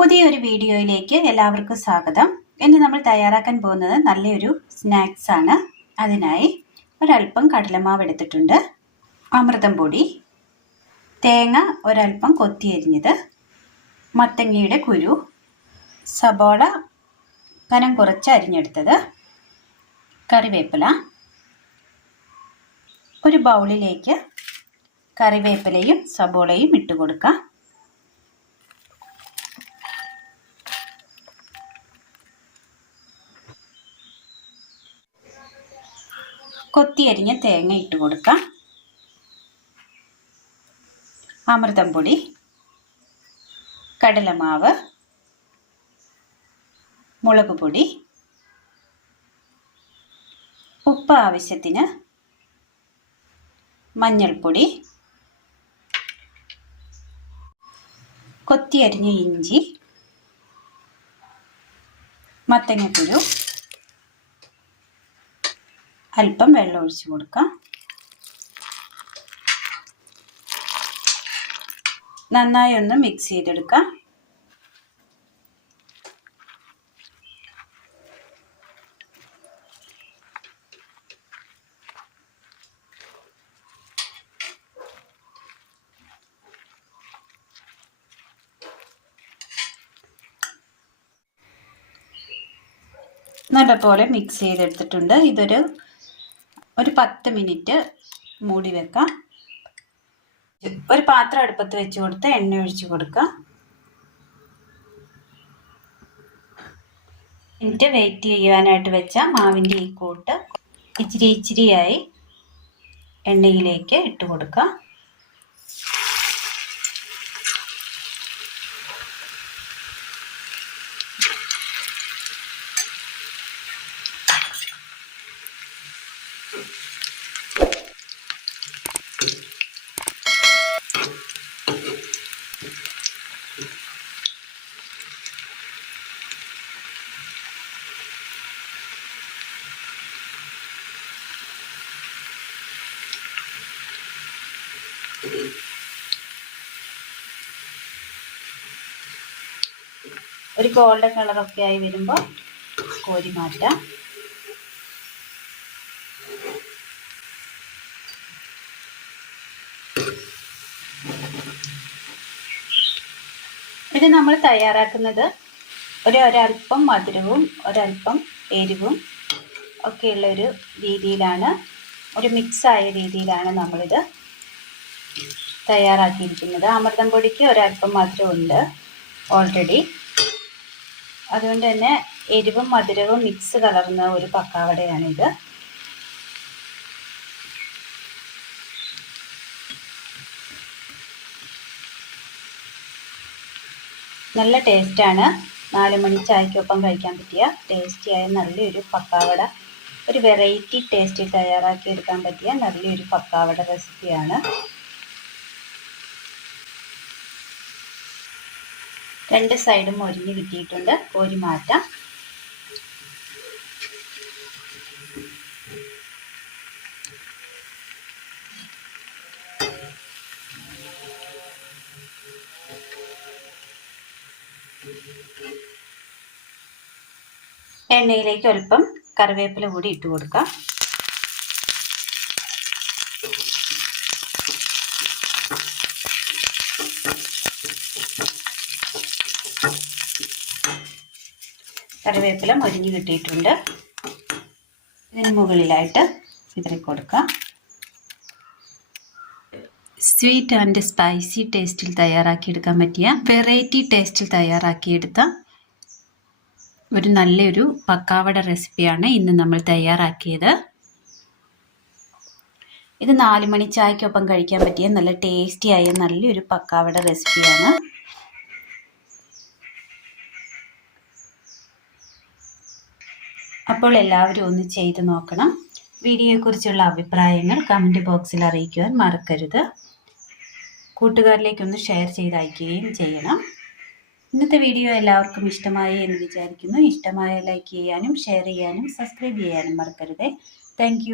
പുതിയൊരു വീഡിയോയിലേക്ക് എല്ലാവർക്കും സ്വാഗതം. ഇന്ന് നമ്മൾ തയ്യാറാക്കാൻ പോകുന്നത് നല്ലൊരു സ്നാക്സ് ആണ്. അതിനായി ഒരല്പം കടലമാവ് എടുത്തിട്ടുണ്ട്, അമൃതം പൊടി, തേങ്ങ ഒരല്പം കൊത്തിയരിഞ്ഞത്, മത്തങ്ങയുടെ കുരു, സബോള കനം കുറച്ച് അരിഞ്ഞെടുത്തത്, കറിവേപ്പില. ഒരു ബൗളിലേക്ക് കറിവേപ്പിലയും സബോളയും ഇട്ട് കൊടുക്കാം. കൊത്തിയരിഞ്ഞ തേങ്ങ ഇട്ട് കൊടുക്കാം. അമൃതം പൊടി, കടലമാവ്, മുളക് പൊടി, ഉപ്പ് ആവശ്യത്തിന്, മഞ്ഞൾപ്പൊടി, കൊത്തിയരിഞ്ഞ ഇഞ്ചി, മത്തങ്ങക്കുരു, അല്പം വെള്ളം ഒഴിച്ചു കൊടുക്കാം. നന്നായി ഒന്ന് മിക്സ് ചെയ്തെടുക്കാം. നല്ലപോലെ മിക്സ് ചെയ്തെടുത്തിട്ടുണ്ട്. ഇതൊരു 10 മിനിറ്റ് മൂടി വെക്കാം. ഒരു പാത്രം അടുപ്പത്ത് വെച്ച് കൊടുത്ത് എണ്ണ ഒഴിച്ച് കൊടുക്കാം. എന്നിട്ട് വെയിറ്റ് ചെയ്യാനായിട്ട് വെച്ച മാവിൻ്റെ ഈ കൂട്ട് ഇച്ചിരിയായി എണ്ണയിലേക്ക് ഇട്ട് കൊടുക്കാം. ഒരു ഗോൾഡൻ കളറൊക്കെ ആയി വരുമ്പോൾ കോരി മാറ്റാം. ഇത് നമ്മൾ തയ്യാറാക്കുന്നത് ഒരല്പം മധുരവും ഒരല്പം എരിവും ഒക്കെയുള്ള ഒരു രീതിയിലാണ്, ഒരു മിക്സായ രീതിയിലാണ് നമ്മളിത് തയ്യാറാക്കിയിരിക്കുന്നത്. അമൃതം പൊടിക്ക് ഒരല്പം മധുരമുണ്ട് ഓൾറെഡി, അതുകൊണ്ട് തന്നെ എരിവും മധുരവും മിക്സ് കലർന്ന ഒരു പക്കാവടയാണിത്. നല്ല ടേസ്റ്റാണ്. 4 മണി ചായക്കൊപ്പം കഴിക്കാൻ പറ്റിയ ടേസ്റ്റിയായ നല്ലൊരു പക്കാവട, ഒരു വെറൈറ്റി ടേസ്റ്റിൽ തയ്യാറാക്കി എടുക്കാൻ പറ്റിയ നല്ലൊരു പക്കാവട റെസിപ്പിയാണ്. 2 സൈഡും മൊരിഞ്ഞ് കിട്ടിയിട്ടുണ്ട്. കോരി മാറ്റാം. എണ്ണയിലേക്ക് അല്പം കറിവേപ്പില കൂടി ഇട്ട് കൊടുക്കാം. കറിവേപ്പില മൊരിഞ്ഞ് കിട്ടിയിട്ടുണ്ട്. ഇതിന് മുകളിലായിട്ട് വിതറി കൊടുക്കാം. സ്വീറ്റ് ആൻഡ് സ്പൈസി ടേസ്റ്റിൽ തയ്യാറാക്കിയെടുക്കാൻ പറ്റിയ വെറൈറ്റി ടേസ്റ്റിൽ തയ്യാറാക്കിയെടുത്ത ഒരു നല്ലൊരു പക്കാവട റെസിപ്പിയാണ് ഇന്ന് നമ്മൾ തയ്യാറാക്കിയത്. ഇത് 4 മണി ചായക്കൊപ്പം കഴിക്കാൻ പറ്റിയ നല്ല ടേസ്റ്റിയായ നല്ലൊരു പക്കാവട റെസിപ്പിയാണ്. അപ്പോൾ എല്ലാവരും ഒന്ന് ചെയ്ത് നോക്കണം. വീഡിയോയെക്കുറിച്ചുള്ള അഭിപ്രായങ്ങൾ കമൻറ്റ് ബോക്സിൽ അറിയിക്കുവാൻ മറക്കരുത്. കൂട്ടുകാരിലേക്കൊന്ന് ഷെയർ ചെയ്ത് അയക്കുകയും ചെയ്യണം. ഇന്നത്തെ വീഡിയോ എല്ലാവർക്കും ഇഷ്ടമായി എന്ന് വിചാരിക്കുന്നു. ഇഷ്ടമായ ലൈക്ക് ചെയ്യാനും ഷെയർ ചെയ്യാനും സബ്സ്ക്രൈബ് ചെയ്യാനും മറക്കരുത്. താങ്ക്